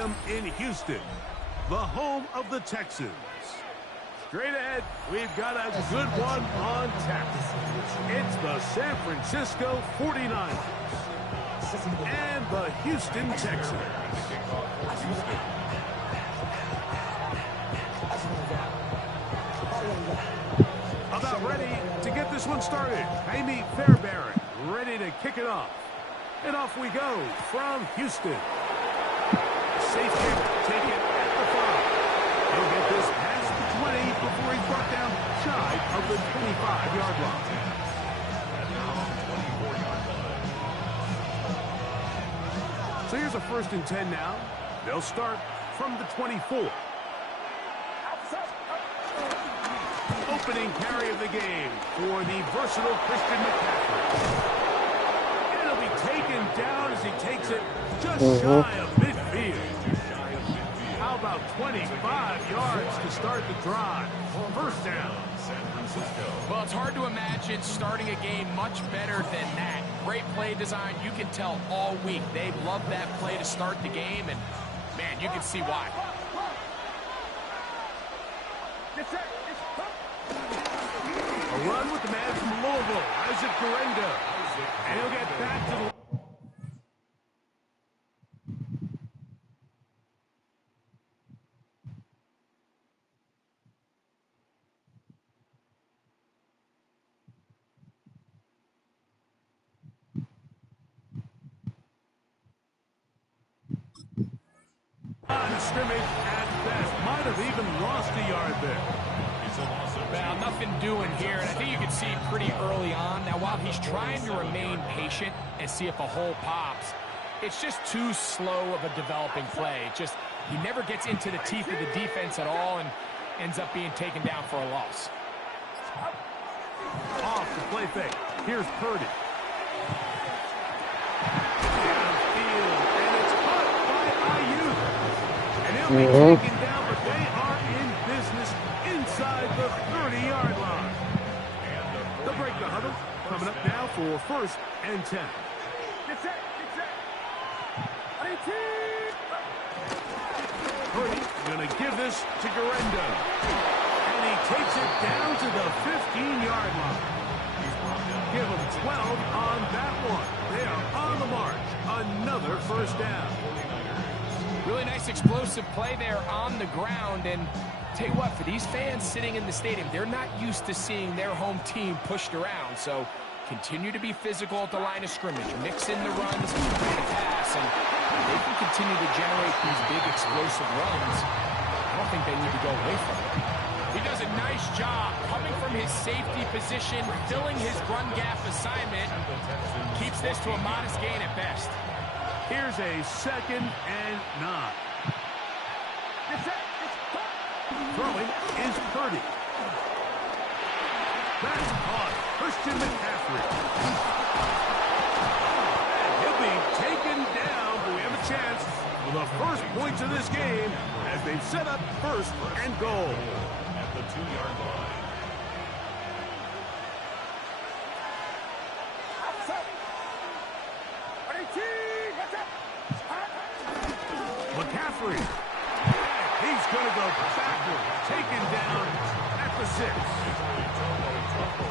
Stadium in Houston, the home of the Texans. Straight ahead, we've got a good one on tap. It's the San Francisco 49ers and the Houston Texans. About ready to get this one started. Amy Fairbairn ready to kick it off. And off we go from Houston. Safe kick, take it at the 5. He'll get this past the 20 before he's brought down shy of the 25-yard line. So here's a 1st and 10 now. They'll start from the 24. Opening carry of the game for the versatile Christian McCaffrey. It'll be taken down as he takes it just shy of midfield. How about 25 yards to start the drive? 1st down. Well, it's hard to imagine starting a game much better than that. Great play design. You can tell all week they love that play to start the game, and, man, you can see why. A run with the man from Louisville, Isaac Guerrero. And he'll get back to the... On a scrimmage at best. Might have even lost a yard there. Well, nothing doing here, and I think you can see pretty early on. Now, while he's trying to remain patient and see if a hole pops, it's just too slow of a developing play. He never gets into the teeth of the defense at all and ends up being taken down for a loss. Off the play fake. Here's Purdy. Downfield, and it's caught by Ayuk. And he'll be taken down, but they are in business inside the 30-yard line. They'll break the huddle. Coming up now for 1st and 10. Purdy going to give this to Guerrero. And he takes it down to the 15-yard line. Give him 12 on that one. They are on the march. Another 1st down. Really nice explosive play there on the ground, and tell you what, for these fans sitting in the stadium, they're not used to seeing their home team pushed around, so continue to be physical at the line of scrimmage, mix in the runs, the pass, and they can continue to generate these big explosive runs. I don't think they need to go away from it. He does a nice job coming from his safety position, filling his run gap assignment, keeps this to a modest gain at best. Here's a 2nd and 9. Throwing is Purdy. That's caught. Christian McCaffrey. And he'll be taken down, but we have a chance for the 1st points of this game as they've set up 1st and goal. At the 2-yard line. McCaffrey. He's going to go backward. Taken down at the 6.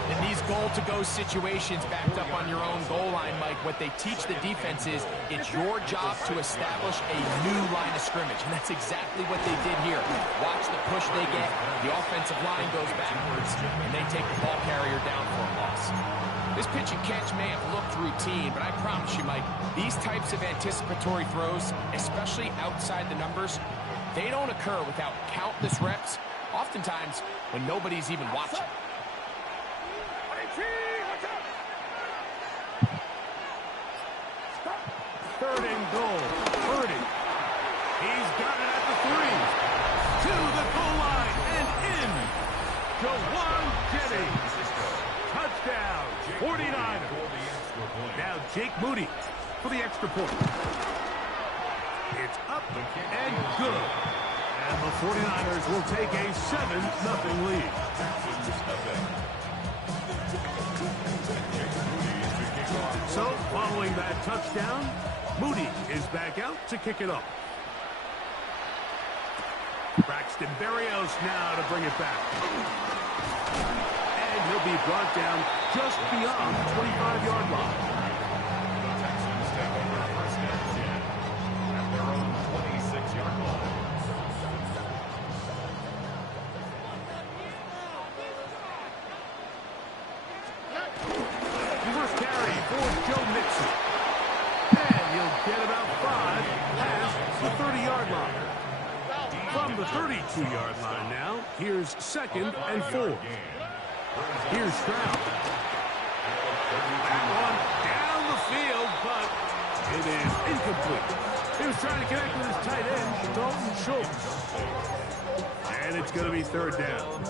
In these goal-to-go situations backed up on your own goal line, Mike, what they teach the defense is it's your job to establish a new line of scrimmage, and that's exactly what they did here. Watch the push they get. The offensive line goes backwards, and they take the ball carrier down for a loss. This pitch and catch may have looked routine, but I promise you, Mike, these types of anticipatory throws, especially outside the numbers, they don't occur without countless reps, oftentimes when nobody's even watching. 3rd and goal. Purdy. He's got it at the 3. To the goal line and in. Jawan Jennings. Touchdown. 49ers. Now Jake Moody for the extra point. It's up and good. And the 49ers will take a 7-0 lead. So, following that touchdown, Moody is back out to kick it off. Braxton Berrios now to bring it back. And he'll be brought down just beyond the 25-yard line. The Texans take over first and 10 at their own 26-yard line. First carry for Joe Mixon. And he'll get about 5 past the 30-yard line. From the 32-yard line now, here's 2nd and 4. Here's Stroud. That one down the field, but it is incomplete. He was trying to connect with his tight end, Dalton Schultz. And it's going to be 3rd down.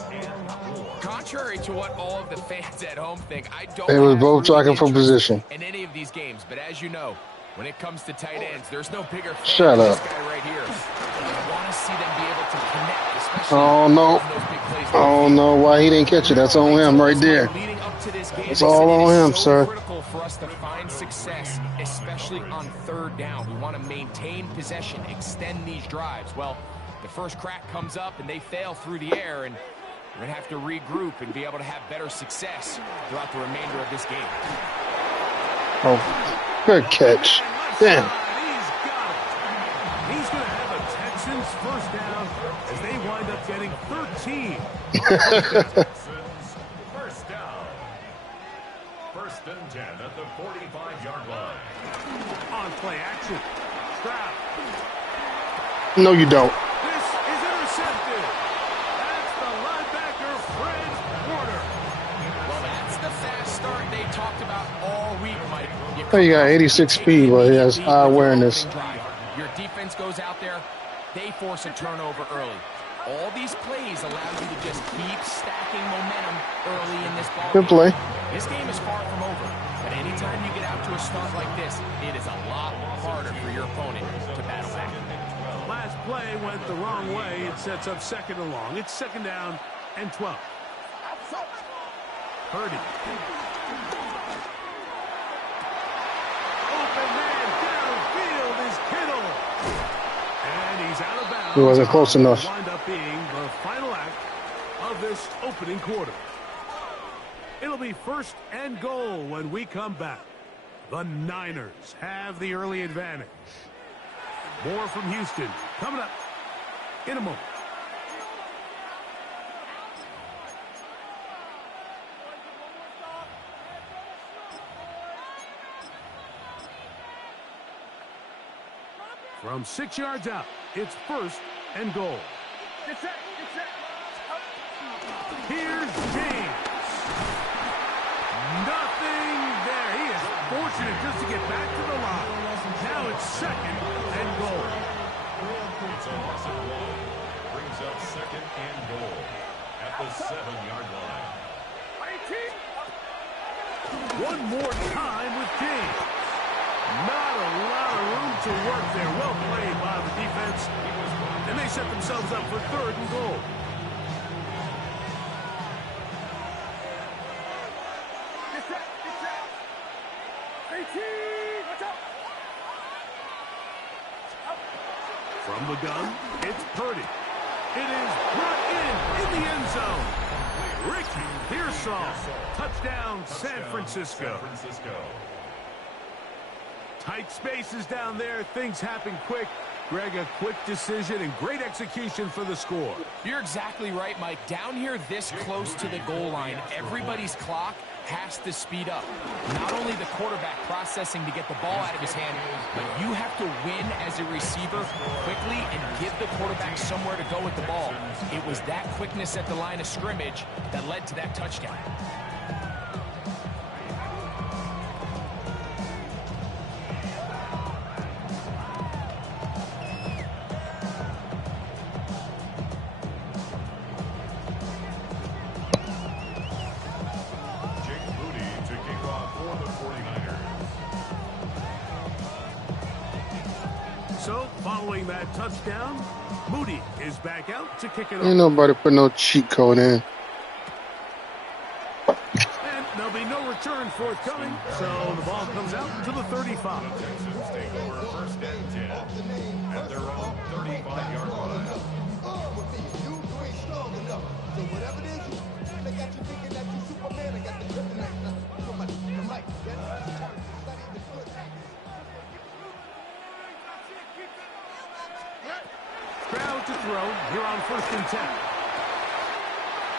Contrary to what all of the fans at home think, I don't. They was both jockeying for position in any of these games, but as you know, when it comes to tight ends, there's no bigger fan Shut than up. this guy right here. I want to see them be able to connect, especially Oh, no. on those big plays. Oh, no. Why he didn't catch it? That's on him right there. Leading up to this game, It's all on him, so sir. critical for us to find success, especially on 3rd down. We want to maintain possession, extend these drives. Well, the first crack comes up and they fail through the air, and we're going to have to regroup and be able to have better success throughout the remainder of this game. Oh, good catch. Damn. He's got it. He's going to have a Texans first down as they wind up getting 13. Texans first down. 1st and 10 at the 45-yard line. On play action. Stroud. No, you don't. This is intercepted. That's the linebacker, Fred Warner. Well, that's the fast start they talked about all week, Mike. Oh, you got 86 speed, but he has high awareness. Your defense goes out there, they force a turnover early. All these plays allow you to just keep stacking momentum early in this ball Good game. play. This game is far from over, but anytime you get out to a start like this, it is a lot harder for your opponent to battle back. Last play went the wrong way. It sets up 2nd and long. It's 2nd down and 12. Purdy. Open man downfield is Kittle. And he's out of bounds. He wasn't close enough. Wind up being the final act of this opening quarter. It'll be 1st and goal when we come back. The Niners have the early advantage. More from Houston coming up in a moment. From 6 yards out, it's 1st and goal. Here's James. Nothing there. He is fortunate just to get back to the line. Now it's 2nd and goal. It's a loss of 1. Brings up 2nd and goal at the 7-yard line. One more time with James. Not a lot of room to work there. Well played by the defense. And they set themselves up for 3rd and goal. From the gun, it's Purdy. It is brought in the end zone. Ricky Pearsall. Touchdown, San Francisco. Tight spaces down there. Things happen quick. Greg, a quick decision and great execution for the score. You're exactly right, Mike. Down here this close to the goal line, everybody's clock has to speed up. Not only the quarterback processing to get the ball out of his hand, but you have to win as a receiver quickly and give the quarterback somewhere to go with the ball. It was that quickness at the line of scrimmage that led to that touchdown. So, following that touchdown, Moody is back out to kick it off. Ain't nobody put no cheat code in. And there'll be no return forthcoming, so the ball comes out to the 35. Texans take over 1st and 10 at their own 35-yard line. Stroud to throw here on 1st and 10.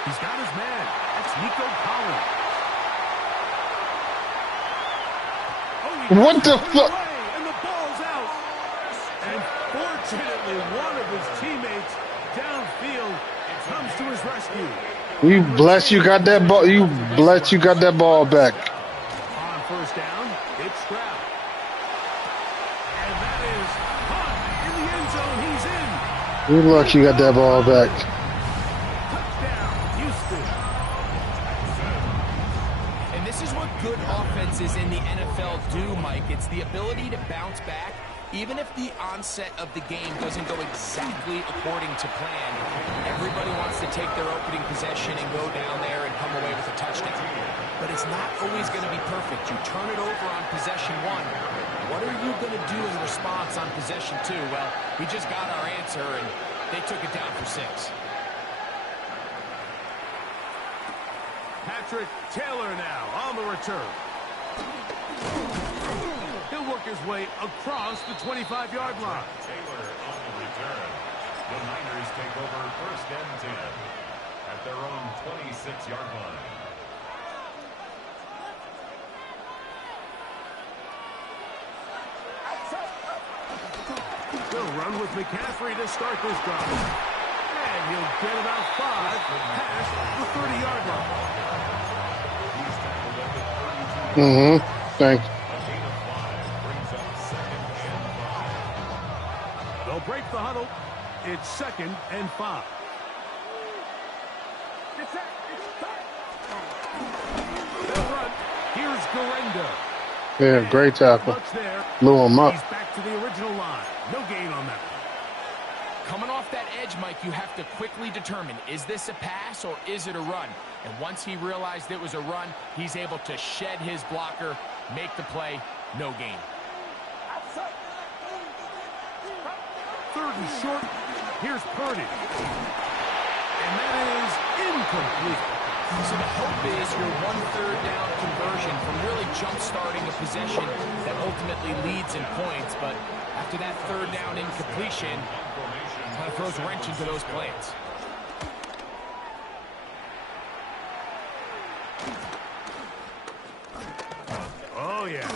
He's got his man. That's Nico Collins. What the fuck? And the ball's out. And fortunately, one of his teammates downfield comes to his rescue. You bless you got that ball. You bless you got that ball back. On 1st down, it's Stroud. And that is caught in the end zone. He's in. You lucky you got that ball back. Touchdown, Houston. And this is what good offenses in the NFL do, Mike. It's the ability to bounce back, even if the onset of the game doesn't go exactly according to plan. Everybody wants to take their opening possession and go down there and come away with a touchdown. But it's not always going to be perfect. You turn it over on possession 1. What are you going to do in response on possession 2? Well, we just got our answer, and they took it down for 6. Patrick Taylor now on the return. He'll work his way across the 25-yard line. Taylor on the return. The Niners take over 1st and 10 at their own 26-yard line. He'll run with McCaffrey to start this drive. And he'll get about 5 past the 30-yard line. He's tackled at the 32. Thanks. A gain of 5 brings up 2nd and 5. They'll break the huddle. It's 2nd and 5. They'll run. Here's Garenda. Yeah, great tackle. Much there. Blew him up. He's back to the original line. No gain on that. Coming off that edge, Mike, you have to quickly determine, is this a pass or is it a run? And once he realized it was a run, he's able to shed his blocker, make the play, no gain. 3rd and short. Here's Purdy. And that is incomplete. So the hope is your 1/3 down conversion from really jump-starting a possession that ultimately leads in points. But after that 3rd down incompletion, kind of throws a wrench into those plans. Oh, yeah.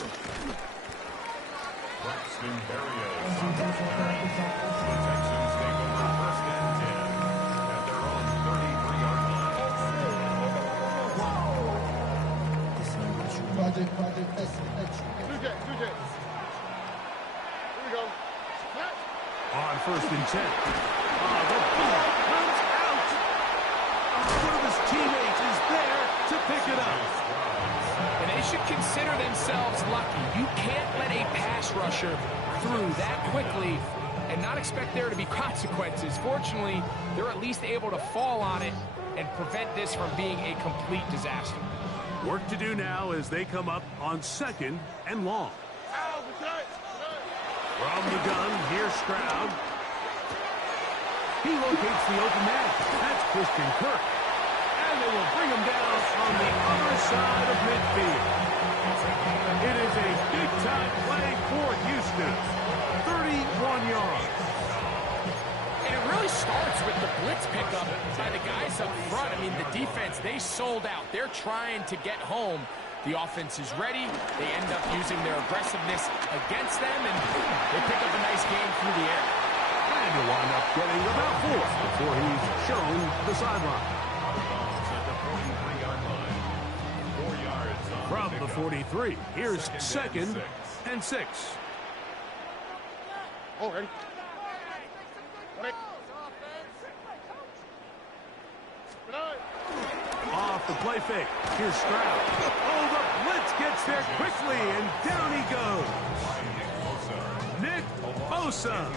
Braxton Berrios on the return. The Texans take over 1st and 10 at their own 33-yard line. On 1st and 10. The ball comes out. One of his teammates is there to pick it up. And they should consider themselves lucky. You can't let a pass rusher through that quickly and not expect there to be consequences. Fortunately, they're at least able to fall on it and prevent this from being a complete disaster. Work to do now as they come up on 2nd and long. From the gun, here's Stroud. He locates the open man. That's Christian Kirk. And they will bring him down on the other side of midfield. It is a big-time play for Houston. 31 yards. And it really starts with the blitz pickup by the guys up front. I mean, the defense, they sold out. They're trying to get home. The offense is ready. They end up using their aggressiveness against them, and they pick up a nice game through the air. And he'll wind up getting about 4 before he's shown the sideline. At the 43-yard line. 4 yards on From the pickup. 43, here's 2nd and 6. Off the play fake. Here's Stroud. Oh, the blitz gets there quickly, and down he goes. Nick Bosa.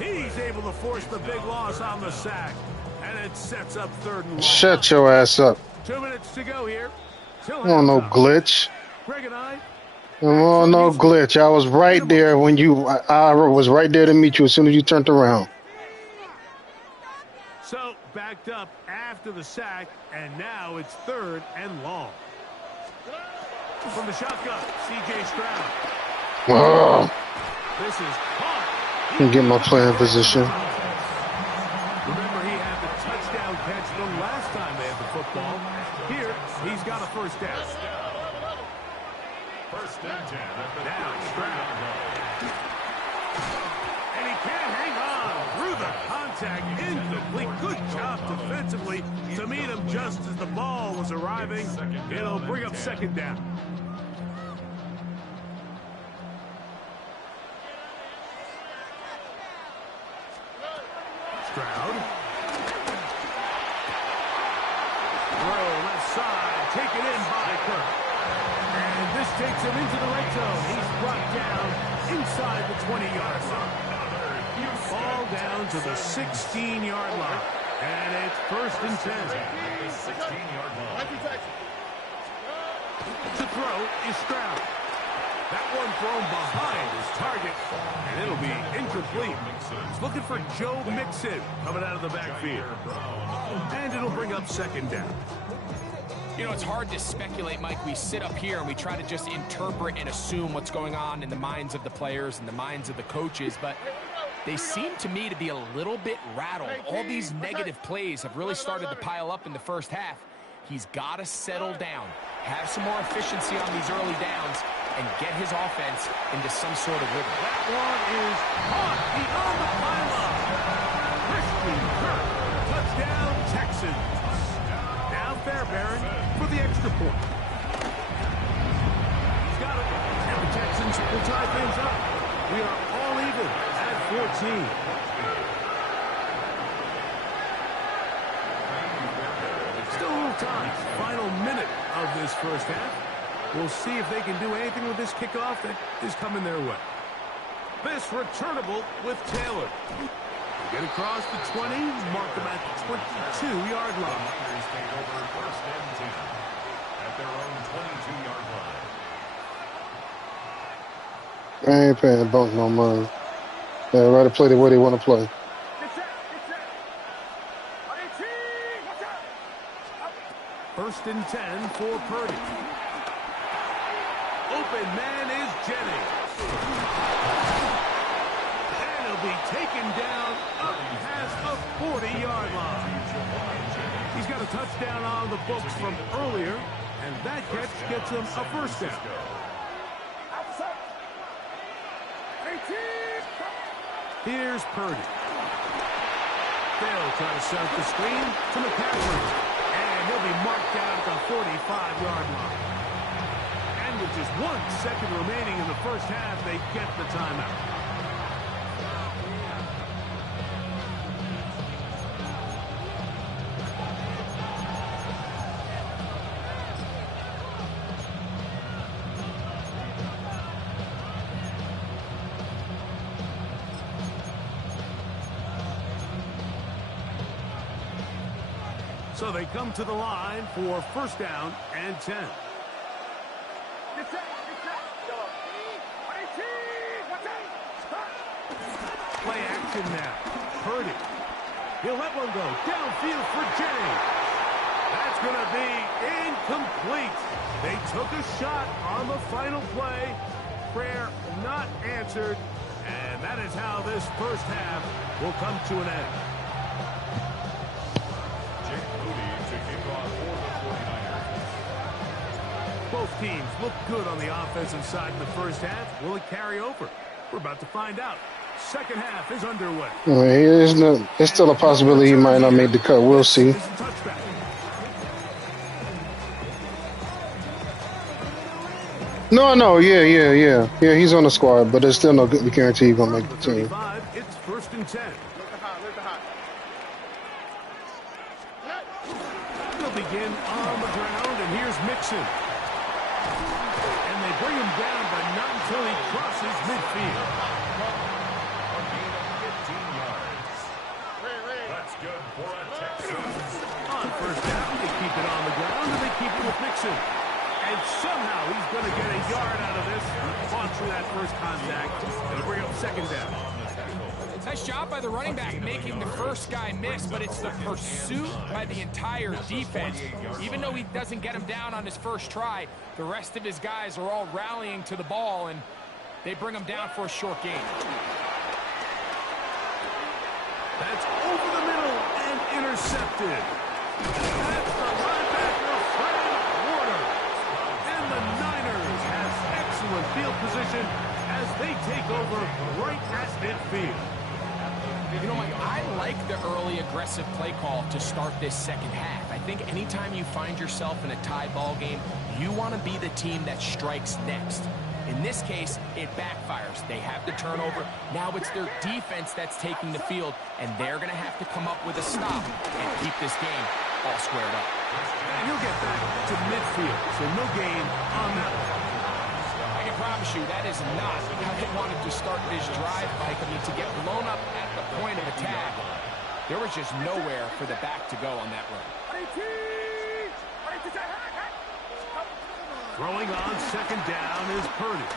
He's able to force the big loss on the sack, and it sets up 3rd and long. Shut your ass up. 2 minutes to go here. Till Oh, no halftime. glitch. Greg and I. Oh, no glitch. I was right there when I was right there to meet you as soon as you turned around. So backed up after the sack, and now it's 3rd and long. From the shotgun, C.J. Stroud. Oh, This is caught. let me get my playing position. contact, incomplete. Good job defensively to meet him just as the ball was arriving. It'll bring up second down. Stroud. Throw left side, taken in by Kirk. And this takes him into the red zone. He's brought down inside the 20-yard line. Ball down to the 16-yard line. And it's first and 10. To throw is Stroud. That one thrown behind his target, and it'll be incomplete. He's looking for Joe Mixon coming out of the backfield. And it'll bring up second down. You know, it's hard to speculate, Mike. We sit up here and we try to just interpret and assume what's going on in the minds of the players and the minds of the coaches, but they seem to me to be a little bit rattled. All these negative plays have really started to pile up in the first half. He's got to settle down, have some more efficiency on these early downs, and get his offense into some sort of rhythm. That one is caught beyond the pylon. Christian Kirk, touchdown Texans. Now Fairbairn for the extra point. He's got it, and the Texans will tie things up. We are all even at 14. Still a little time. Final minute of this first half. We'll see if they can do anything with this kickoff that is coming their way. This returnable with Taylor. They get across the 20, mark them at the 22-yard line. First and 10 at their own 22-yard line. I ain't paying bunk no mind. They'd rather play the way they want to play. First and 10 for Purdy. Open man is Jennings. And he'll be taken down up past the 40-yard line. He's got a touchdown on the books from earlier, and that catch gets him a first down. Here's Purdy. They'll try to set up the screen to McCaffrey. And he'll be marked down at the 45-yard line. And with just 1 second remaining in the first half, they get the timeout. So they come to the line for first down and 10. Play action now. Purdy. He'll let one go. Downfield for Jennings. That's going to be incomplete. They took a shot on the final play. Prayer not answered. And that is how this first half will come to an end. Both teams look good on the offensive side in the first half. Will it carry over? We're about to find out. Second half is underway. There's still a possibility he might not make the cut. We'll see. No, yeah. He's on the squad, but there's still no guarantee he's gonna make the team. It's first and 10. They'll begin on the ground, and here's Mixon. And they bring him down, but not until he crosses midfield. A gain of 15 yards. That's good for a Texans. On first down, they keep it on the ground, and they keep it with Mixon. And somehow he's going to get a yard out of this. Fought through that first contact. It'll bring up second down. Nice job by the running back making the first guy miss, but it's the pursuit by the entire defense. Even though he doesn't get him down on his first try, the rest of his guys are all rallying to the ball, and they bring him down for a short gain. That's over the middle and intercepted. That's the linebacker, Fred Warner. And the Niners have excellent field position as they take over right at midfield. You know, Mike, I like the early aggressive play call to start this second half. I think anytime you find yourself in a tie ball game, you want to be the team that strikes next. In this case, it backfires. They have the turnover. Now it's their defense that's taking the field, and they're going to have to come up with a stop and keep this game all squared up. And he'll get back to midfield, so no gain on that one. I can promise you that is not how they wanted to start this drive, Mike. I mean, to get blown up at the point of attack, there was just nowhere for the back to go on that run. Throwing on second down is Purdy.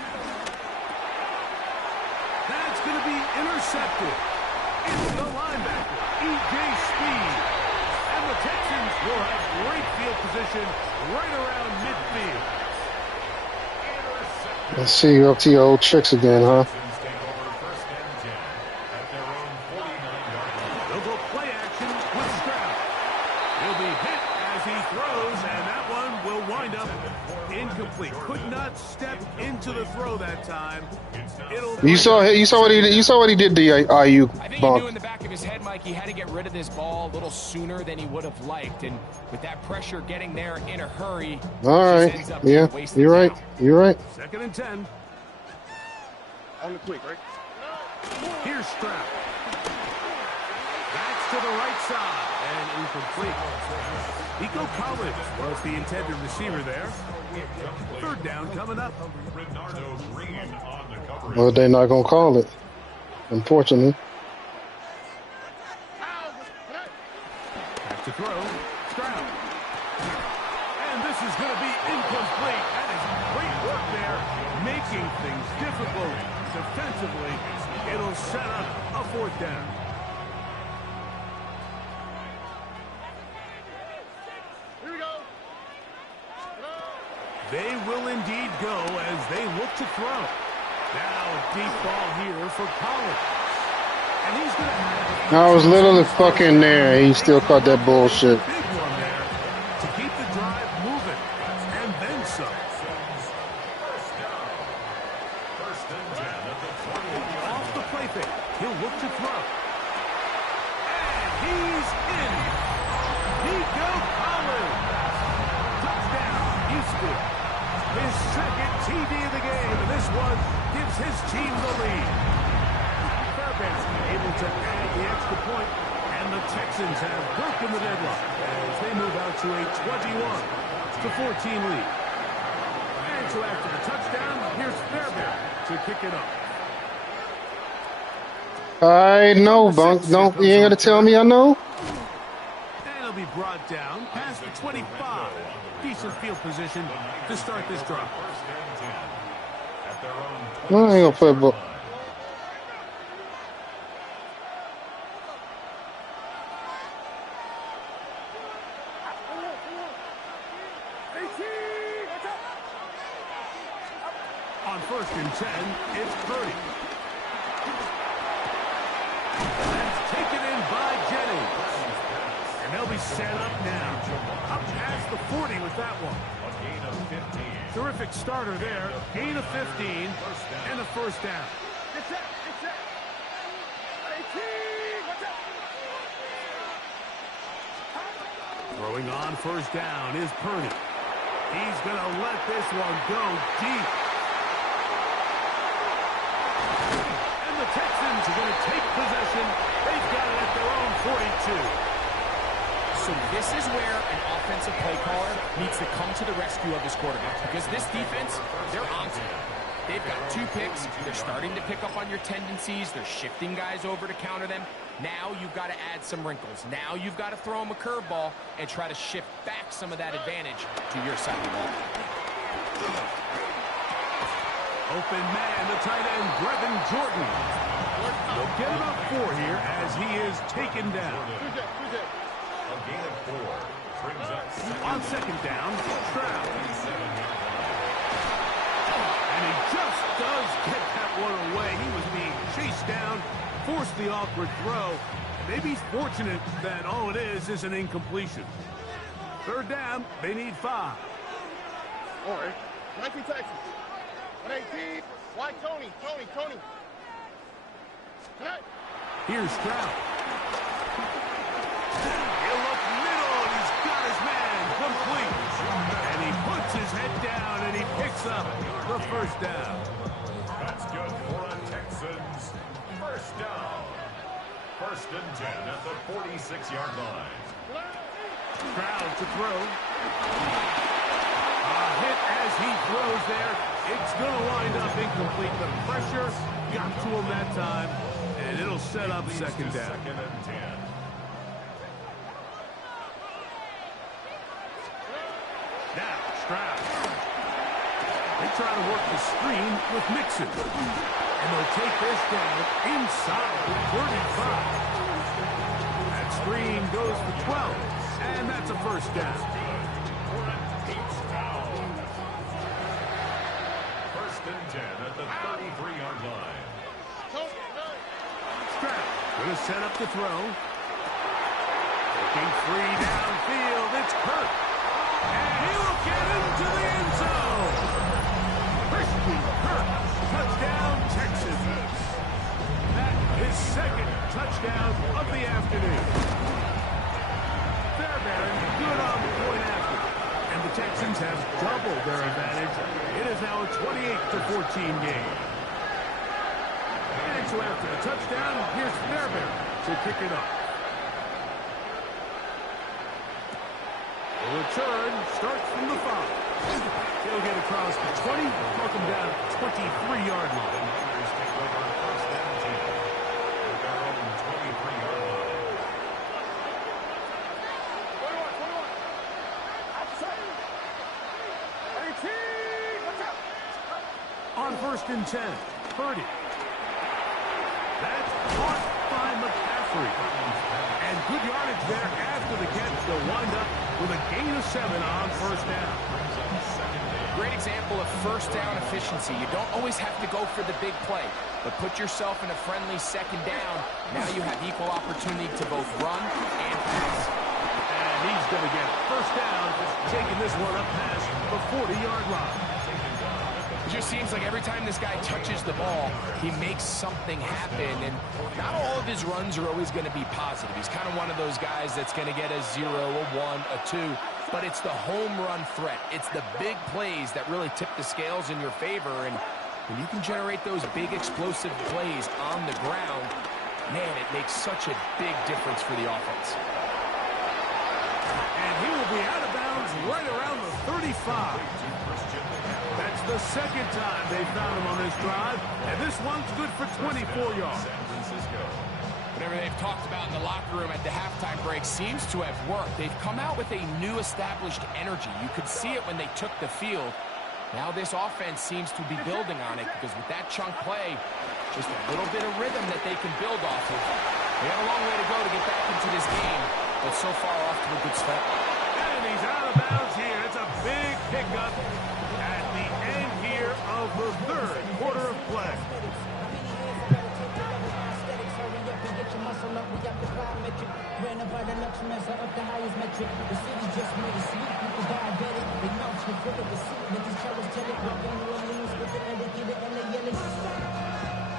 That's going to be intercepted. It's the linebacker, E.J. Speed. And the Texans will have great field position right around midfield. Let's see you up to your old tricks again, huh? They'll go play action with Stroud. He'll be hit as he throws, and that one will wind up incomplete. Could not step into the throw that time. You saw what he did to IU I think he knew in bump. the back of his head, Mike, he had to get rid of this ball a little sooner than he would have liked. And with that pressure getting there in a hurry, All right, ends up yeah, wasted you're right. down. You're right. 2nd and 10. On the quick, right? Here's Stroud. That's to the right side and incomplete. Nico Collins was the intended receiver there. 3rd down coming up. Well, they're not gonna call it, unfortunately. Back to throw. Stroud. And this is going to be incomplete. That is great work there, making things difficult defensively. It'll set up a 4th down. Here we go. They will indeed go as they look to throw. Now deep ball here for Collins. And he's going to have... I was literally fucking there. He still caught that bullshit. Big one there to keep the drive moving. And then some. Off the play fake. He'll look to throw. And he's in. Nico Collins. Touchdown, Houston. His 2nd TD of the game. And this one gives his team the lead. Fairbanks able to add the extra point, and the Texans have broken the deadlock as they move out to a 21-14 lead. And so after the touchdown, here's Fairbanks to kick it off. I know, Bunk. Don't you ain't gonna tell me I know? And it'll be brought down past the 25. Decent field position to start this drive. No, I ain't gonna play ball. On 1st and 10, it's Purdy. That's taken in by Jennings. And they'll be set up now. Up past the 40 with that one. Terrific starter there. Gain of 15 and a 1st down. Throwing on 1st down is Purdy. He's going to let this one go deep. And the Texans are going to take possession. They've got it at their own 42. So this is where an offensive play caller needs to come to the rescue of his quarterback, because this defense, they're on to it. They've got 2 picks. They're starting to pick up on your tendencies. They're shifting guys over to counter them. Now you've got to add some wrinkles. Now you've got to throw them a curveball and try to shift back some of that advantage to your side of the ball. Open man, the tight end, Brevin Jordan. They'll get about 4 here as he is taken down. On 2nd down, Stroud. And he just does get that one away. He was being chased down, forced the awkward throw. Maybe he's fortunate that all it is an incompletion. 3rd down, they need 5. All right. 19 Texans. 118. Why Tony? Tony. Tonight. Here's Stroud. He'll look middle, and he's got his man complete. And he puts his head down, and he picks up the first down. That's good for a Texans first down. First and 10 at the 46-yard line. Stroud to throw. A hit as he throws there. It's going to wind up incomplete. The pressure got to him that time, and it'll set up second down. Second and 10. Now, Stroud. They try to work the screen with Mixon. And they'll take this down inside the 35. That screen goes for 12. And that's a first down. First and 10 at the 33-yard line. Stroud going to set up the throw. Looking free downfield. It's Kirk. And he will get into the end zone. Christian Kirk. Touchdown, Texans. That is second touchdown of the afternoon. Fairbairn good on the point after. And the Texans have doubled their advantage. It is now a 28-14 game. And so after the touchdown, here's Fairbairn to kick it off. The return starts from the 5. He'll get across the 20, welcome down to the 23-yard line. Niners take over first and 10 at their own 23-yard line. On first and 10, Purdy. That's caught by McCaffrey. And good yardage there after the catch. They'll wind up with a gain of 7 on first down. Great example of first down efficiency. You don't always have to go for the big play, but put yourself in a friendly second down. Now you have equal opportunity to both run and pass. And he's going to get first down, taking this one up past the 40-yard line. It just seems like every time this guy touches the ball, he makes something happen, and not all of his runs are always going to be positive. He's kind of one of those guys that's going to get a 0, a 1, a 2, but it's the home run threat. It's the big plays that really tip the scales in your favor, and when you can generate those big explosive plays on the ground, man, it makes such a big difference for the offense. And he will be out of bounds right around the 35. That's the second time they found him on this drive, and this one's good for 24 yards. Whatever they've talked about in the locker room at the halftime break seems to have worked. They've come out with a new established energy. You could see it when they took the field. Now this offense seems to be building on it because with that chunk play, just a little bit of rhythm that they can build off of. They have a long way to go to get back into this game, but so far off to a good start. And he's out of bounds here. It's a big pickup at the end here of the third quarter of play.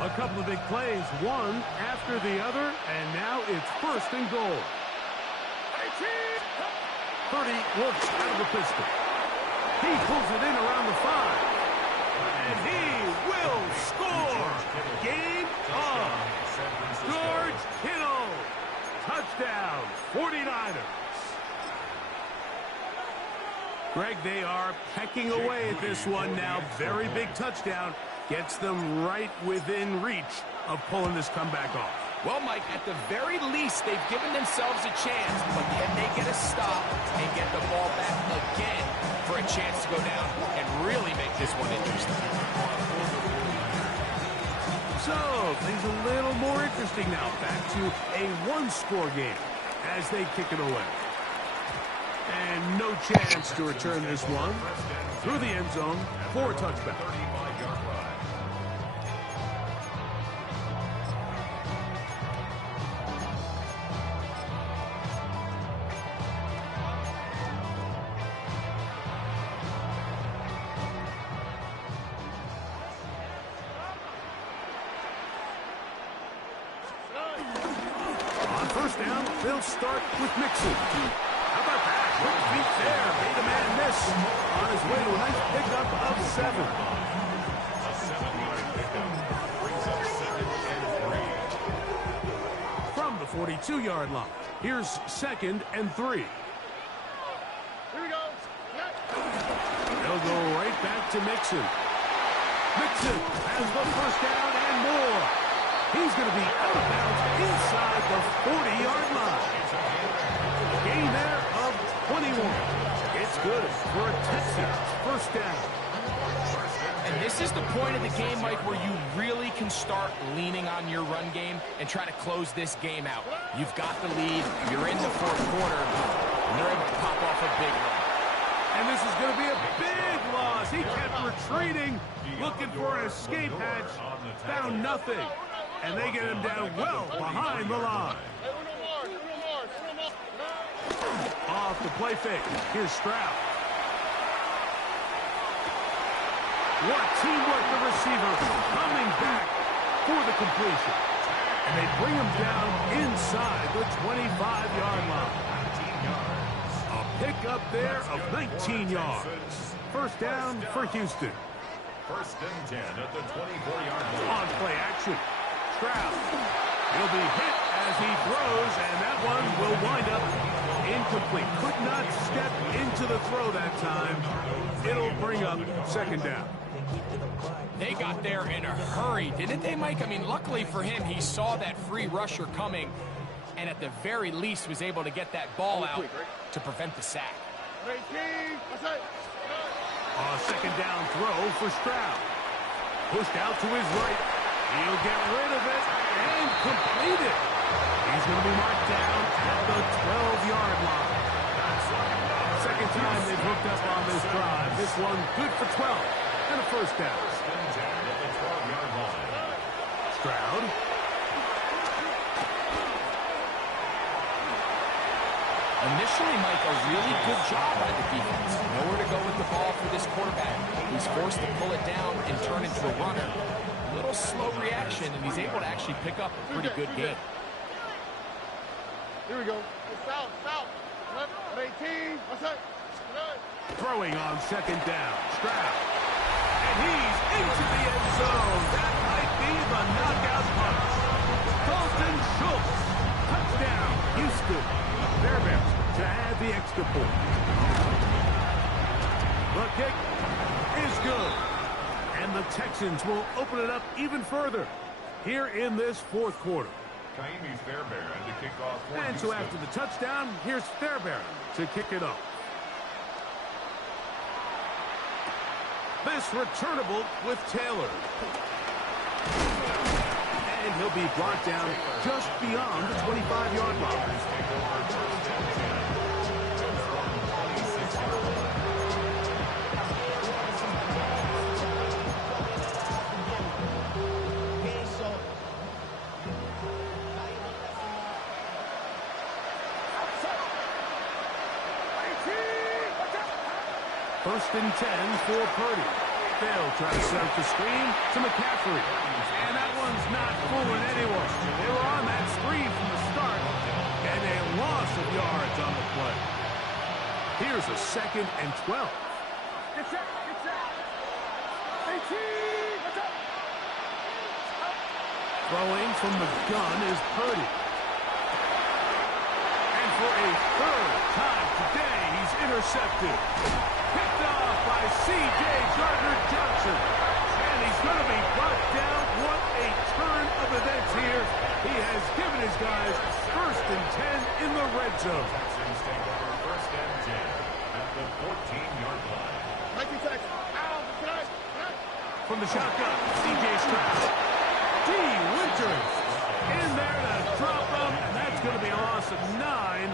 A couple of big plays, one after the other, and now it's first and goal. Purdy looks out of the pistol. He pulls it in around the 5. And he will score. Game on. George Kittle. Touchdown, 49ers. Greg, they are pecking away at this one now. Very big touchdown. Gets them right within reach of pulling this comeback off. Well, Mike, at the very least, they've given themselves a chance, but can they get a stop and get the ball back again for a chance to go down and really make this one interesting? So, things a little more interesting now. Back to a one-score game as they kick it away. And no chance to return this one through the end zone for a touchback. First down, they'll start with Mixon. How about that? Quick feet there. Made a man miss. On his way to a nice pickup of 7. A 7-yard pickup brings up 2nd and 3. From the 42-yard line, here's 2nd and 3. Here we go. They'll go right back to Mixon. Mixon has the first down and more. He's going to be out of bounds inside the 40-yard line. Gain there of 21. It's good for a Texans first down. And this is the point of the game, Mike, where you really can start leaning on your run game and try to close this game out. You've got the lead. You're in the fourth quarter. And they're able to pop off a big run. And this is going to be a big loss. He kept retreating, looking for an escape hatch. Found nothing. And they get him down well behind the line. Off the play fake. Here's Stroud. What teamwork, the receiver coming back for the completion. And they bring him down inside the 25-yard line. A pickup there of 19 yards. First down for Houston. 1st and 10 at the 24-yard line. On play action. Stroud. He'll be hit as he throws, and that one will wind up incomplete. Could not step into the throw that time. It'll bring up 2nd down. They got there in a hurry, didn't they, Mike? I mean, luckily for him, he saw that free rusher coming, and at the very least was able to get that ball out to prevent the sack. A 2nd down throw for Stroud. Pushed out to his right. He'll get rid of it and complete it. He's going to be marked down at the 12-yard line. Second time they've hooked up on this drive. This one good for 12 and a first down. 1st and 10 at the 12-yard line. Stroud. Initially, Mike, a really good job by the defense. Nowhere to go with the ball for this quarterback. He's forced to pull it down and turn into a runner. A little slow reaction, and he's able to actually pick up a pretty good game. Here we go. South. 18. Throwing on 2nd down. Stroud. And he's into the end zone. That might be the knockout punch. Dalton Schultz. Touchdown, Houston. Fairbanks to add the extra point. The kick is good. And the Texans will open it up even further here in this fourth quarter. Kaimi Fairbairn to kick off for And so Houston. after the touchdown, here's Fairbairn to kick it off. This returnable with Taylor. And he'll be brought down just beyond the 25-yard line. First and 10 for Purdy. They'll try to set up the screen to McCaffrey. And that one's not fooling anyone. They were on that screen from the start, and a loss of yards on the play. Here's a 2nd and 12. Get set. 18. Throwing from the gun is Purdy. And for a 3rd time today, he's intercepted. Picked off by C.J. Gardner-Johnson. And he's going to be brought down. What a turn of events here. He has given his guys 1st and 10 in the red zone. Texans take over 1st and 10 at the 14-yard line. From the shotgun, C.J. Stroud. D. Winters in there to drop him, and that's going to be a loss of 9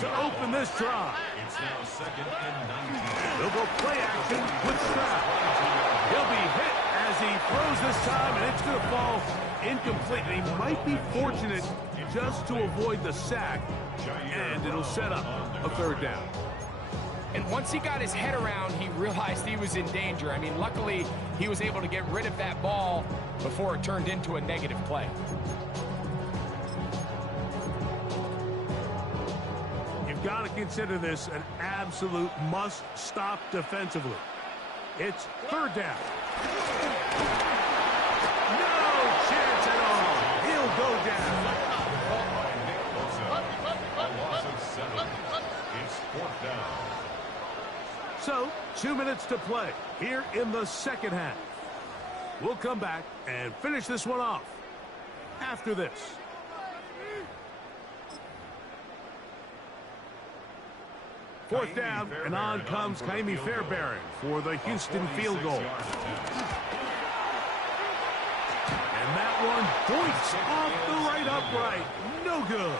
to open this drive. It's now 2nd and 19. They'll go play action with Stroud. He'll be hit as he throws this time, and it's going to fall incomplete. And he might be fortunate just to avoid the sack, and it'll set up a 3rd down. And once he got his head around, he realized he was in danger. I mean, luckily, he was able to get rid of that ball before it turned into a negative play. You've got to consider this an absolute must-stop defensively. It's third down. No chance at all. He'll go down. A loss of 7. It's fourth down. So, 2 minutes to play here in the second half. We'll come back and finish this one off after this. Fourth down, and on comes Jaime Fairbairn for the Houston field goal. And that one points off the right upright. No good.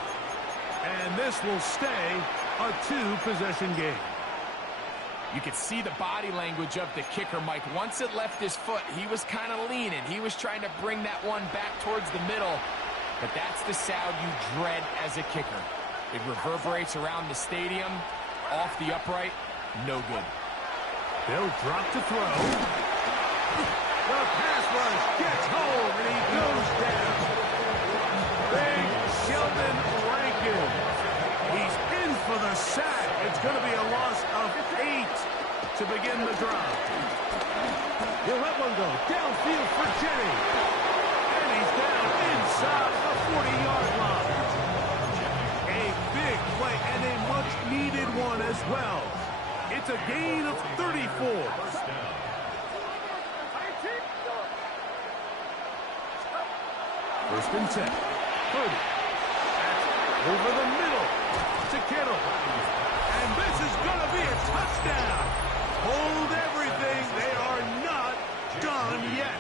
And this will stay a 2-possession game. You could see the body language of the kicker, Mike. Once it left his foot, he was kind of leaning. He was trying to bring that one back towards the middle. But that's the sound you dread as a kicker. It reverberates around the stadium. Off the upright, no good. They'll drop to throw. The pass rush gets home, and he goes down. Big Sheldon Rankin. He's in for the sack. It's going to be a loss of 8 to begin the drive. He'll let one go downfield for Jenny. And he's down inside the 40-yard line. A big play and a much-needed one as well. It's a gain of 34. First and 10. Purdy. That's over the middle to Kittle. And this is going to be a touchdown. Hold everything. They are not done yet.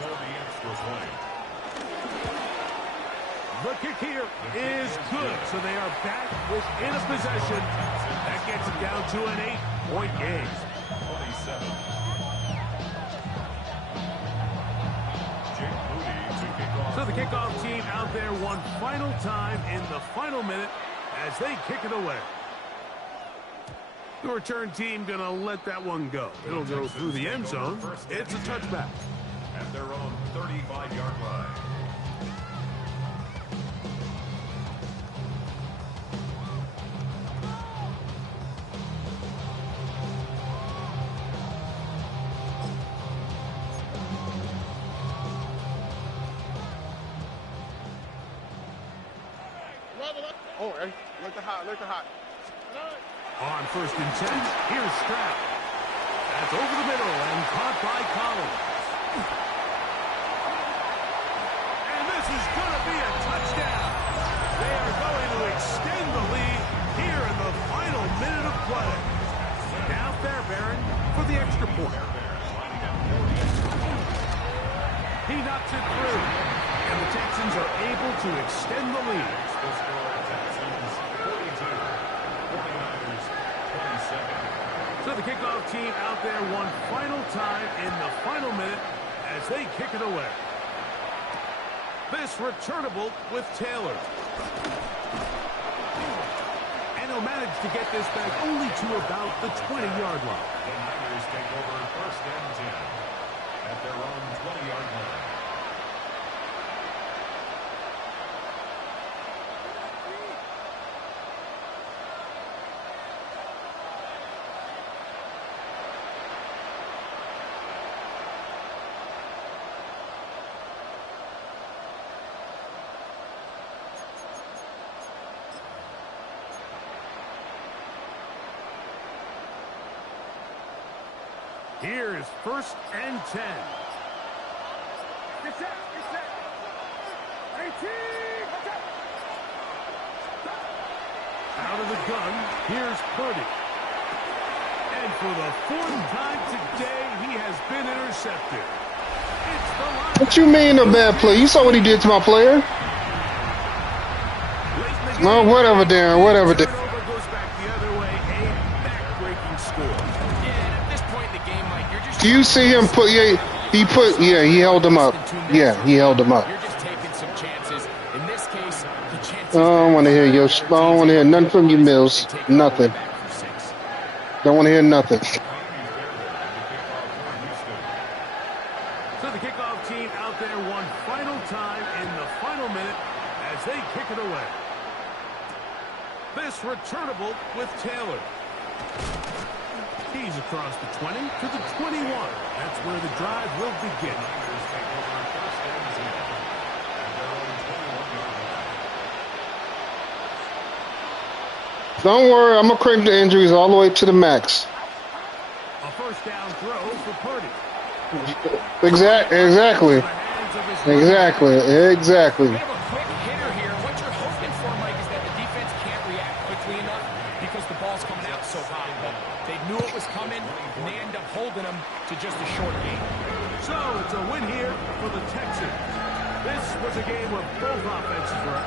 The kick here is good, so they are back within a possession. That gets it down to an 8-point game. 27. Jake Moody to kick off. So the kickoff team out there one final time in the final minute as they kick it away. The return team going to let that one go. It'll go through the end zone. It's a touchback. At their own 35-yard line. Oh, hey, look at hot, look at hot. On first and 10, here's Stroud. That's over the middle and caught by Collins. And this is going to be a touchdown. They are going to extend the lead here in the final minute of play. Now Fairbairn for the extra point. He knocks it through. And the Texans are able to extend the lead. The score, Texans 42, 49ers 27. So the kickoff team out there one final time in the final minute as they kick it away. This returnable with Taylor. And he'll manage to get this back only to about the 20-yard line. The Niners take over first and 10 at their own 20-yard line. Here's first and 10. Get set, get set. 18, Out of the gun, here's Purdy. And for the fourth time today, he has been intercepted. It's the line. What you mean a bad play? You saw what he did to my player. No, whatever, Darren. Whatever, Darren. Turnover goes back the other way. A back-breaking score. Yeah, and at this point in the game, Mike, you're just... Do you see him put? Yeah, he held him up. Yeah, he held him up. You're just taking some chances. In this case, the chances... I don't want to hear your. I don't want to hear nothing from you, Mills. Nothing. Don't want to hear nothing. So the kickoff team out there one final time in the final minute as they kick it away. This returnable with Taylor. He's across the 20 to the 21. That's where the drive will begin. Niners take over on first and 10 at their own 21-yard line. Don't worry, I'm gonna crank the injuries all the way to the max. A first down throw for Purdy. Exactly. The hands of his Exactly. We have a quick hitter here. What you're hoping for, Mike, is that the defense can't react quickly enough because the ball's coming out so high. But they knew it was coming, and they end up holding them to just a short gain. So it's a win here for the Texans. This was a game where both offenses were